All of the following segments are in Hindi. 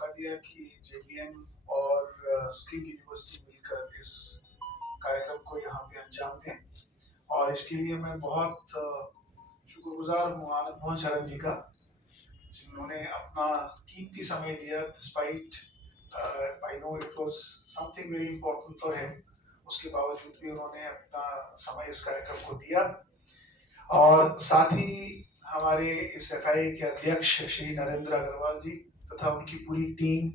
मौका दिया कि जेबीएम और स्किल यूनिवर्सिटी मिलकर इस कार्यक्रम को यहाँ पे अंजाम दें, और इसके लिए मैं बहुत शुक्रगुजार हूँ आनंद मोहन शरण जी का, जिन्होंने अपना कीमती समय दिया despite I know it was something very important for him. उसके बावजूद भी उन्होंने अपना समय इस कार्यक्रम को दिया। और साथ ही हमारे इस एफआईए के अध्यक्ष श्री नरेंद्र अग्रवाल जी तथा उनकी पूरी टीम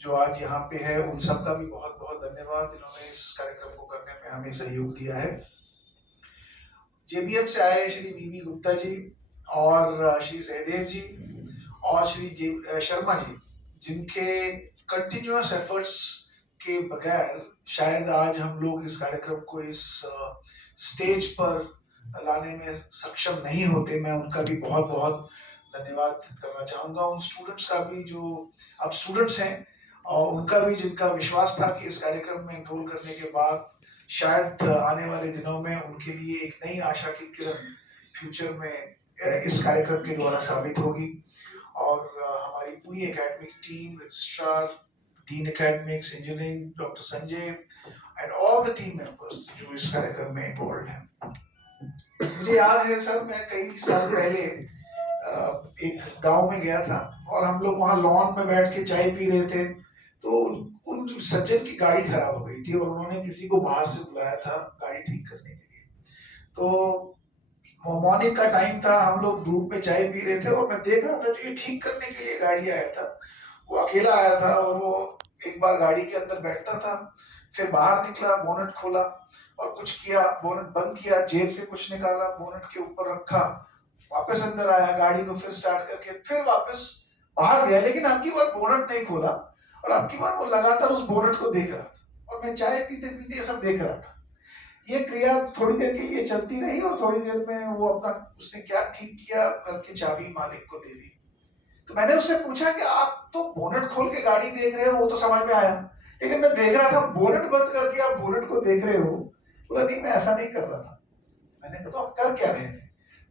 जो आज यहाँ पे है, उन सबका भी बहुत बहुत धन्यवाद, जिन्होंने इस कार्यक्रम को करने में हमें सहयोग दिया है। जेबीएम से आए श्री वीवी गुप्ता जी और श्री सहदेव जी और श्री शर्मा जी, जिनके कंटिन्यूअस एफर्ट्स के बगैर शायद आज हम लोग इस कार्यक्रम को इस स्टेज पर लाने में सक्षम नहीं होते। मैं उनका भी बहुत बहुत धन्यवाद करना चाहूँगा। उन स्टूडेंट्स का भी जो अब स्टूडेंट्स हैं, और उनका भी जिनका विश्वास था कि इस कार्यक्रम में एनरोल करने के बाद शायद आने वाले दिनों में उनके लिए एक नई आशा की किरण फ्यूचर में इस कार्यक्रम के द्वारा साबित होगी। और हमारी पूरी academic team, registrar, dean academics, engineering doctor Sanjay and all the team members जो इस कार्यक्रम में इन्वॉल्व हैं। मुझे याद है सर, मैं कई साल पहले एक गांव में गया था और हम लोग वहां लॉन में बैठ के चाय पी रहे थे, तो उन सज्जन की गाड़ी खराब हो गई थी और उन्होंने किसी को बाहर से बुलाया था गाड़ी ठीक करने के लिए। तो मॉर्निंग का टाइम था, हम लोग धूप में चाय पी रहे थे और मैं देख रहा था जो ये ठीक करने के लिए गाड़ी आया था, वो अकेला आया था और वो एक बार गाड़ी के अंदर बैठता था, फिर बाहर निकला, बोनट खोला और कुछ किया, बोनट बंद किया, जेब से कुछ निकाला, बोनट के ऊपर रखा, वापस अंदर आया, गाड़ी को फिर स्टार्ट करके फिर वापस बाहर गया, लेकिन आपकी बार बोनट नहीं खोला और आपकी बार वो लगातार उस बोनट को देख रहा था और मैं चाय पीते पीते ये सब देख रहा था। ये क्रिया थोड़ी देर के लिए चलती रही और थोड़ी देर में वो अपना उसने क्या ठीक किया करके चाबी मालिक को दे दी। तो मैंने उससे पूछा कि आप तो बोनट खोल के गाड़ी देख रहे हो, वो तो समझ में आया, लेकिन मैं देख रहा था बोनट बंद करके आप बोनट को देख रहे हो। बोला नहीं, मैं ऐसा नहीं कर रहा था। मैंने कहा तो आप कर क्या रहे थे?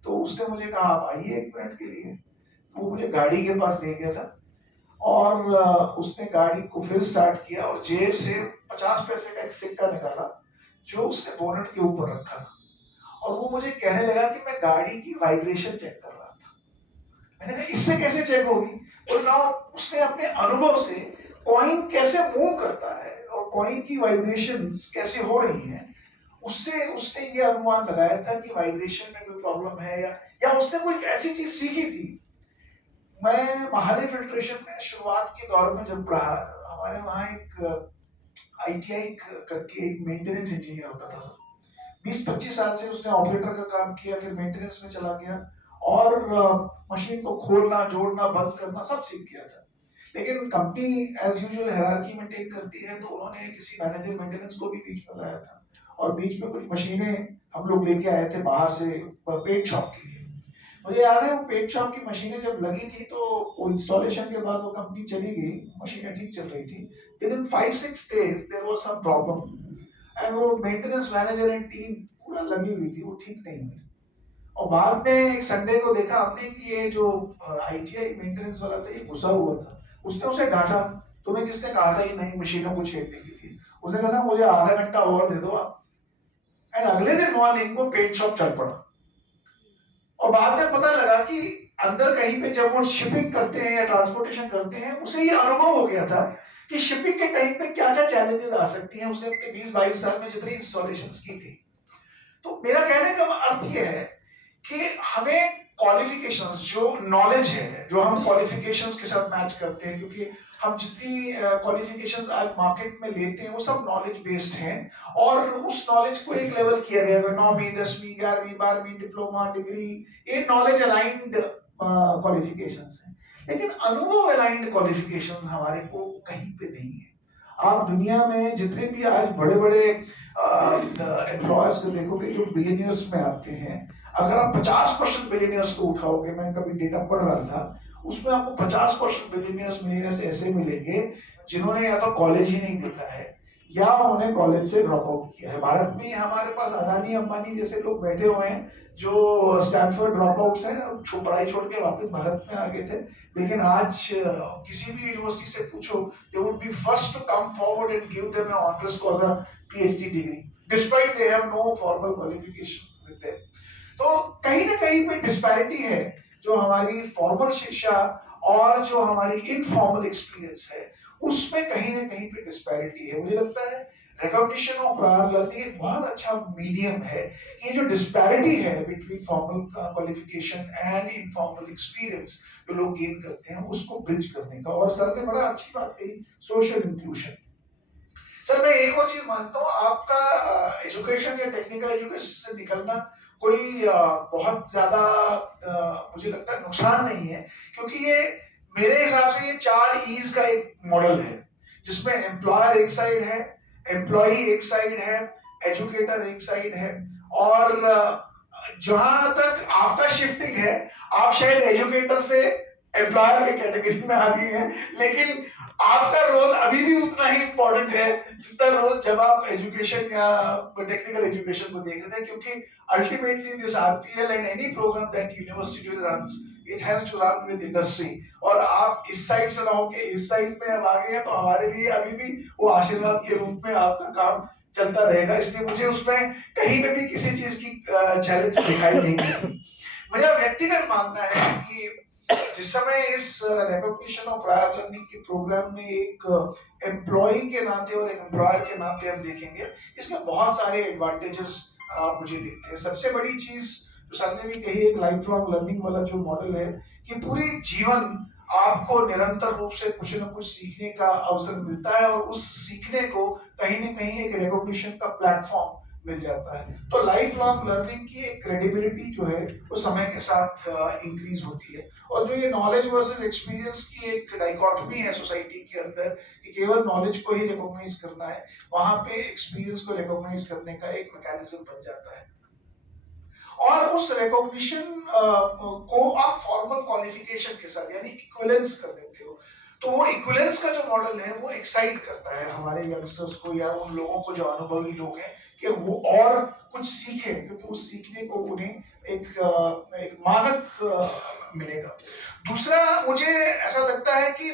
तो उसने मुझे कहा आप आइए एक मिनट के लिए। तो वो मुझे गाड़ी के पास ले गया था और उसने गाड़ी को फिर स्टार्ट किया और जेब से 50 पैसे का एक सिक्का निकाला जो उसने बोनट के ऊपर रखा था, और वो मुझे कहने लगा कि मैं गाड़ी की वाइब्रेशन चेक कर रहा था। मैंने कहा इससे कैसे चेक होगी? और ना उसने अपने अनुभव से कॉइन कैसे मूव करता है और कॉइन की वाइब्रेशन कैसे हो रही है, उससे उसने ये अनुमान लगाया था कि वाइब्रेशन में कोई प्रॉब्लम है या उसने कोई ऐसी चीज सीखी थी। मैं महाले फिल्ट्रेशन में शुरुआत के दौर में जब पढ़ा, हमारे वहाँ एक आईटीआई करके एक मेंटेनेंस इंजीनियर होता था। 20-25 साल से उसने ऑपरेटर का काम किया, फिर मेंटेनेंस में चला गया और मशीन को खोलना, जोड़ना, बंद करना सब सीख गया था। लेकिन company as usual hierarchy maintain करती है, तो उन्होंने किसी मैनेजर मेंटेनेंस को भी बीच में लाया था और बीच में कुछ मशीनें हम लोग लेके आए थे बाहर से पेंट शॉप के लिए। मुझे याद है वो पेंट शॉप की मशीनें जब लगी थी तो वो इंस्टॉलेशन के बाद वो कंपनी चली गई, मशीनें ठीक चल रही थी। Within 5-6 days there was some problem and वो मेंटेनेंस मैनेजर एंड टीम पूरा लगी हुई थी, वो ठीक नहीं हुई। और बाद में एक संडे को देखा हमने कि ये जो आईटीआई मेंटेनेंस वाला था ये घुसा हुआ था। उसने उसे डांटा, तुम्हें किसने कहा था ये नई मशीनों को छेड़ने के लिए? उसने कहा मुझे आधा घंटा और दे दो आप। एंड अगले दिन मॉर्निंग को पेंट शॉप चल पड़ा और बाद में पता लगा कि अंदर कहीं पे जब वो शिपिंग करते हैं या ट्रांसपोर्टेशन करते हैं, उसे ये अनुभव हो गया था कि शिपिंग के टाइम पे क्या क्या चैलेंजेस आ सकती हैं। उसने अपने 20-22 साल में जितनी इंस्टॉलेशंस की थी। तो मेरा कहने का अर्थ ये है कि हमें क्वालिफिकेशंस, जो नॉलेज है, जो हम क्वालिफिकेशंस के साथ मैच करते हैं, क्योंकि हम जितनी क्वालिफिकेशंस आज मार्केट में लेते हैं वो सब नॉलेज बेस्ड हैं और उस नॉलेज को एक लेवल किया गया है, 9वीं 10वीं 11वीं 12वीं डिप्लोमा डिग्री, ये नॉलेज अलाइंड क्वालिफिकेशंस हैं। लेकिन अनुभव अलाइंड क्वालिफिकेशंस हमारे को कहीं पे नहीं है। आप दुनिया में जितने भी आज बड़े बड़े एम्प्लॉयर्स को देखोगे जो बिलियनियर्स में आते हैं, अगर आप 50% बिलियनियर्स को उठाओगे, मैं कभी डेटा पढ़ रहा था, उसमें आपको 50% बिलियनियर्स मिलियनियर्स ऐसे मिलेंगे जिन्होंने या तो कॉलेज ही नहीं देखा है या उन्होंने कॉलेज से ड्रॉप आउट किया है। भारत में हमारे पास अदानी अंबानी जैसे लोग बैठे हुए हैं जो स्टैनफोर्ड ड्रॉप आउट्स हैं, पढ़ाई छोड़ के वापस भारत में आ गए थे, लेकिन आज किसी भी यूनिवर्सिटी से पूछो, they would be first to come forward and give them an honors cause a PhD degree despite they have no formal qualification with them। तो कहीं ना कहीं पे डिस्पैरिटी है, जो हमारी फॉर्मल शिक्षा और जो हमारी इनफॉर्मल एक्सपीरियंस है उसमें कहीं ना कहीं पे डिस्पैरिटी है। मुझे लगता है रिकॉग्निशन ऑफ प्रायर लर्निंग एक बहुत अच्छा मीडियम है। ये जो डिस्पैरिटी है between formal qualification and informal experience जो लोग गेन करते हैं उसको ब्रिज करने का। और सर ने बड़ा अच्छी बात कही, सोशल इंक्लूजन। सर मैं एक और चीज मानता हूँ, आपका एजुकेशन या टेक्निकल एजुकेशन से निकलना कोई बहुत ज्यादा मुझे लगता है नुकसान नहीं है, क्योंकि ये मेरे हिसाब से ये 4 ईज का एक मॉडल है, जिसमें एम्प्लॉयर एक साइड है, एम्प्लॉई एक साइड है, एजुकेटर एक साइड है, और जहां तक आपका शिफ्टिंग है आप शायद एजुकेटर से एम्प्लॉयर के कैटेगरी में आ गए हैं, लेकिन आपका रोल अभी भी उतना ही इंपॉर्टेंट है जितना रोल जब आप एजुकेशन या टेक्निकल एजुकेशन को देख रहे थे, क्योंकि ultimately this RPL and any program that university runs it has to run with industry. और आप इस साइड से रहो के इस साइड में अब आ गए हैं, तो हमारे लिए अभी भी वो आशीर्वाद के रूप में आपका काम चलता रहेगा। इसलिए मुझे उसमें कहीं पे भी किसी चीज की चैलेंज दिखाई नहीं देती। मेरा व्यक्तिगत मानना है कि जिस समय इस रिकॉग्निशन ऑफ प्रायर लर्निंग के प्रोग्राम में एक एम्प्लॉय के नाते और एक एम्प्लॉयर के नाते हम देखेंगे, इसमें बहुत सारे एडवांटेजेस मुझे दिखते हैं। सबसे बड़ी चीज जो सर ने भी कही, एक लाइफ लॉन्ग लर्निंग वाला जो मॉडल है कि पूरी जीवन आपको निरंतर रूप से कुछ न कुछ सीखने का अवसर मिलता है, और उस सीखने को कहीं न कहीं एक रिकॉग्निशन का प्लेटफॉर्म मिल जाता है। तो लाइफ लॉन्ग लर्निंग की एक क्रेडिबिलिटी जो है वो समय के साथ इंक्रीज होती है। और जो ये नॉलेज वर्सेस एक्सपीरियंस की एक डाइकोटमी है सोसाइटी के अंदर कि केवल नॉलेज को ही रिकॉग्नाइज करना है, वहां पे एक्सपीरियंस को रिकॉग्नाइज करने का एक मैकेनिज्म बन जाता है। और उस रिकॉग्निशन को आप फॉर्मल क्वालिफिकेशन के साथ यानी इक्विवेलेंस कर देते हो, तो वो इक्विवेलेंस का जो मॉडल है वो एक्साइट करता है हमारे यंगस्टर्स को या उन लोगों को जो अनुभवी लोग हैं कि वो और कुछ सीखें, क्योंकि उस सीखने को उन्हें एक मानक मिलेगा। दूसरा मुझे ऐसा लगता है कि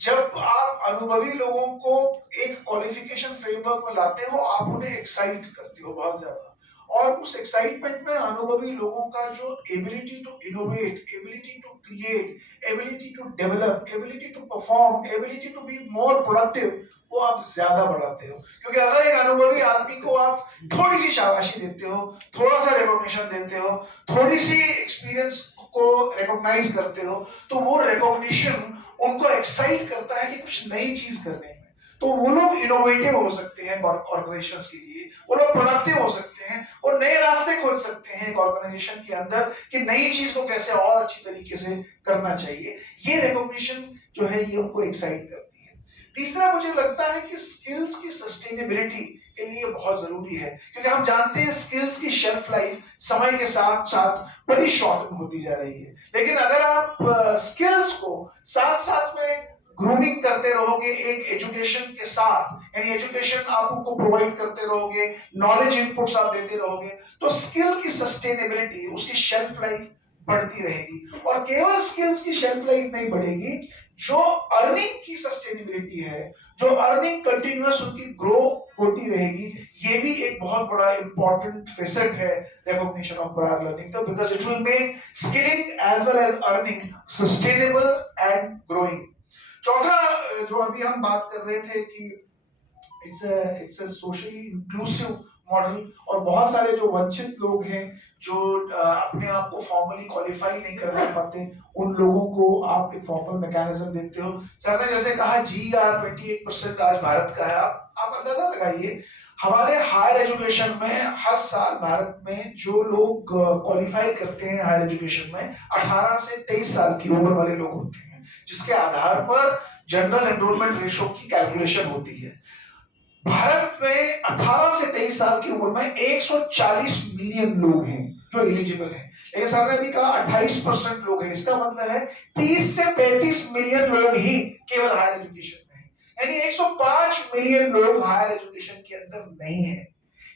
जब आप अनुभवी लोगों को एक क्वालिफिकेशन फ्रेमवर्क में लाते हो, आप उन्हें एक्साइट करते हो बहुत ज्यादा, और उस एक्साइटमेंट में अनुभवी लोगों का जो ability to innovate, ability to create, ability to develop, ability to perform, ability to be more productive, वो आप ज्यादा बढ़ाते हो। क्योंकि अगर एक अनुभवी आदमी को आप थोड़ी सी शाबाशी देते हो, थोड़ा सा रिकॉग्निशन देते हो, थोड़ी सी एक्सपीरियंस को रिकॉग्नाइज करते हो, तो वो रिकॉग्निशन उनको एक्साइट करता है कि कुछ नई चीज करने में। तो वो लोग इनोवेटिव हो सकते हैं ऑर्गेनाइजेशंस के लिए, वो लोग प्रोडक्टिव हो सकते हैं और नए रास्ते खोज सकते हैं एक ऑर्गेनाइजेशन के अंदर कि नई चीज को कैसे और अच्छी तरीके से करना चाहिए। ये रिकॉग्निशन जो है ये उनको एक्साइट करती है। तीसरा मुझे लगता है कि स्किल्स की सस्टेनेबिलिटी के लिए बहुत जरूरी है, क्योंकि हम जानते हैं स्किल्स की शेल्फ लाइफ समय के साथ साथ बड़ी शॉर्टन होती जा रही है। लेकिन अगर आप स्किल्स को साथ साथ में ग्रूमिंग करते रहोगे एक एजुकेशन के साथ, यानी एजुकेशन आप उनको प्रोवाइड करते रहोगे, नॉलेज इनपुट्स आप देते रहोगे, तो स्किल की सस्टेनेबिलिटी, उसकी शेल्फ लाइफ बढ़ती रहेगी। और केवल स्किल्स की शेल्फ लाइफ नहीं बढ़ेगी, जो अर्निंग की सस्टेनेबिलिटी है, जो अर्निंग कंटिन्यूअस उनकी ग्रो होती रहेगी, ये भी एक बहुत बड़ा इंपॉर्टेंट फेसेट है रिकॉग्निशन ऑफ प्रायर लर्निंग का, because it will make skilling as well as earning sustainable and growing. चौथा जो अभी हम बात कर रहे थे कि it's a socially inclusive model, और बहुत सारे जो वंचित लोग हैं जो अपने आप को फॉर्मली क्वालिफाई नहीं कर पाते, उन लोगों को आप एक फॉर्मल मैकेनिज्म देते हो। सर ने जैसे कहा GR 28% आज भारत का है, आप अंदाजा लगाइए हमारे हायर एजुकेशन में हर साल भारत में जो लोग क्वालिफाई करते हैं हायर एजुकेशन में 18 से 23 साल की उम्र वाले लोग होते हैं, जिसके आधार पर जनरल एनरोलमेंट रेशो की कैलकुलेशन होती है। भारत में 18 से 23 साल की उम्र में 140 मिलियन लोग हैं जो एलिजिबल हैं, लेकिन सर ने भी कहा 28% लोग हैं। इसका मतलब है 30 से 35 मिलियन लोग ही केवल हायर एजुकेशन में हैं। यानी 105 मिलियन लोग हायर एजुकेशन के अंदर नहीं है।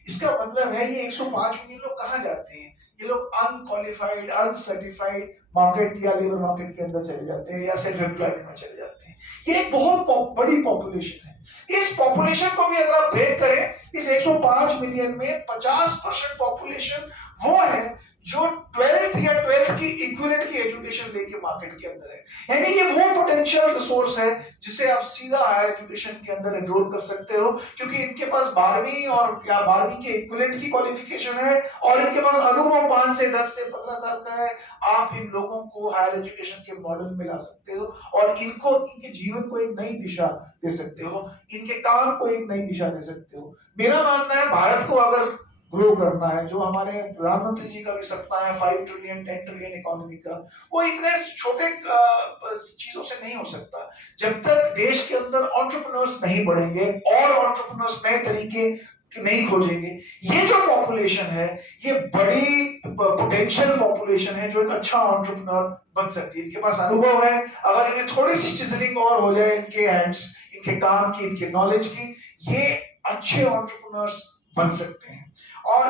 इसका मतलब है ये 105 मिलियन लोग कहाँ जाते हैं? ये लोग अनक्वालिफाइड, अनसर्टिफाइड मार्केट या लेबर मार्केट के अंदर चले जाते हैं या सेल्फ एम्प्लॉयमेंट में चले जाते हैं। ये एक बहुत बड़ी पॉपुलेशन है। इस पॉपुलेशन को भी अगर आप ब्रेक करें, इस 105 मिलियन में 50% पॉपुलेशन वो है जो 12th या 12th की इक्विवेलेंट की एजुकेशन लेके मार्केट के अंदर है। यानी ये वो पोटेंशियल रिसोर्स है जिसे आप सीधा हायर एजुकेशन के अंदर एनरोल कर सकते हो, क्योंकि इनके पास 12वीं और या 12वीं के इक्विवेलेंट की क्वालिफिकेशन है और इनके पास अनुभव 5 से 10 से 15 साल का है। आप इन लोगों को हायर एजुकेशन के मॉडल में ला सकते हो और इनको इनके जीवन को एक नई दिशा दे सकते हो, इनके काम को एक नई दिशा दे सकते हो। मेरा मानना है भारत को अगर ग्रो करना है, जो हमारे प्रधानमंत्री जी का भी सपना है 5 ट्रिलियन 10 ट्रिलियन इकोनॉमी का, वो इतने छोटे चीजों से नहीं हो सकता जब तक देश के अंदर एंटरप्रेन्योर्स नहीं बढ़ेंगे और एंटरप्रेन्योर्स नए तरीके नहीं खोजेंगे। ये जो पॉपुलेशन है ये बड़ी पोटेंशियल पॉपुलेशन है जो एक अच्छा एंटरप्रेन्योर बन सकती है। इनके पास अनुभव है, अगर इन्हें थोड़ी सी चिजलिंग और हो जाए इनके हैंड्स, इनके काम की, इनके नॉलेज की, ये अच्छे एंटरप्रेन्योर्स बन सकते हैं। और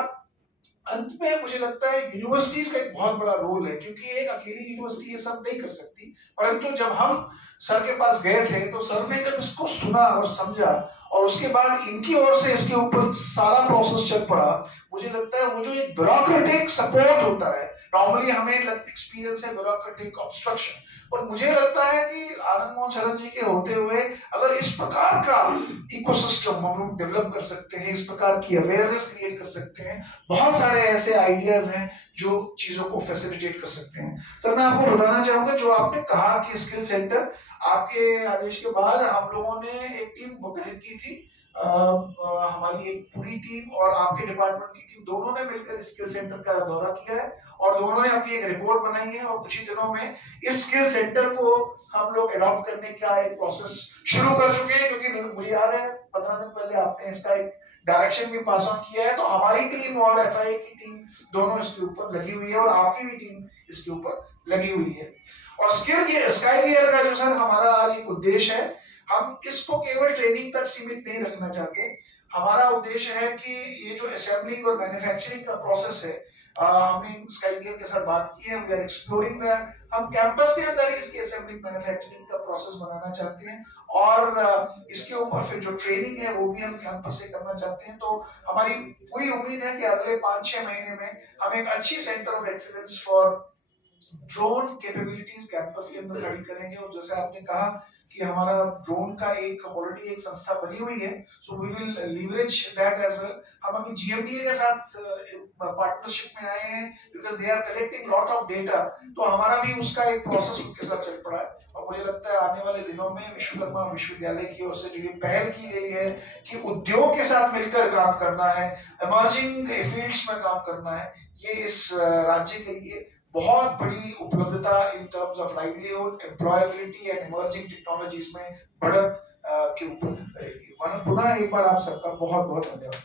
अंत में मुझे लगता है यूनिवर्सिटीज का एक बहुत बड़ा रोल है, क्योंकि एक अकेली यूनिवर्सिटी ये सब नहीं कर सकती। परंतु जब हम सर के पास गए थे तो सर ने जब इसको सुना और समझा और उसके बाद इनकी ओर से इसके ऊपर सारा प्रोसेस चल पड़ा, मुझे लगता है वो जो एक ब्यूरोक्रेटिक सपोर्ट होता है, नॉर्मली हमें एक्सपीरियंस है ब्यूरोक्रेटिक ऑब्स्ट्रक्शन, पर मुझे लगता है कि आनंद मोहन शरण जी के होते हुए अगर इस प्रकार का इकोसिस्टम हम लोग डेवलप कर सकते हैं, इस प्रकार की अवेयरनेस क्रिएट कर सकते हैं, बहुत सारे ऐसे आइडियाज हैं जो चीजों को फैसिलिटेट कर सकते हैं। सर मैं आपको बताना चाहूंगा, जो आपने कहा कि स्किल सेंटर, आपके आदेश के बाद हम लोगों ने एक टीम गठित की थी, हमारी एक पूरी टीम और आपके डिपार्टमेंट की टीम, दोनों ने मिलकर स्किल सेंटर का दौरा किया है और दोनों ने अपनी एक रिपोर्ट बनाई है और कुछ ही दिनों में इस स्किल सेंटर को हम लोग अडॉप्ट करने का एक प्रोसेस शुरू कर चुके हैं। क्योंकि मुझे याद है 15 दिन पहले आपने इसका एक डायरेक्शन भी पास ऑन किया है, तो हमारी टीम और एफआईए की टीम दोनों इसके ऊपर लगी हुई है और आपकी भी टीम इसके ऊपर लगी हुई है। और स्काई गियर का जो सर हमारा आज एक उद्देश्य है, हम इसको केवल ट्रेनिंग तक सीमित नहीं रखना चाहते। हमारा उद्देश्य है कि ये जो असेंबलिंग और मैन्युफैक्चरिंग का प्रोसेस है, हमने स्काई गियर के साथ बात की है, वी आर एक्सप्लोरिंग दैट। हम कैंपस के अंदर ही इसकी असेंबलिंग मैन्युफैक्चरिंग का प्रोसेस बनाना चाहते हैं और इसके ऊपर फिर जो ट्रेनिंग है वो भी हम कैंपस से करना चाहते हैं। तो हमारी पूरी उम्मीद है कि अगले 5-6 महीने में हम एक अच्छी centre of excellence for drone capabilities campus के अंदर खड़ी करेंगे। और जैसे आपने कहा कि हमारा ड्रोन का एक ऑलरेडी एक संस्था बनी हुई है, so we will leverage that as well. हम अभी जीएमडीए के साथ पार्टनरशिप में आए हैं because they are collecting lot of data, तो हमारा भी उसका एक प्रोसेस उनके साथ चल पड़ा है। और मुझे लगता है आने वाले दिनों में विश्वकर्मा विश्वविद्यालय की ओर से जो ये पहल की गई है कि उद्योग के साथ मिलकर काम करना है, इमर्जिंग फील्ड्स में काम करना है, ये इस राज्य के लिए बहुत बड़ी उपलब्धता in terms of livelihood, employability and emerging technologies में बढ़त के ऊपर रहेगी। पुनः एक बार आप सबका बहुत बहुत धन्यवाद।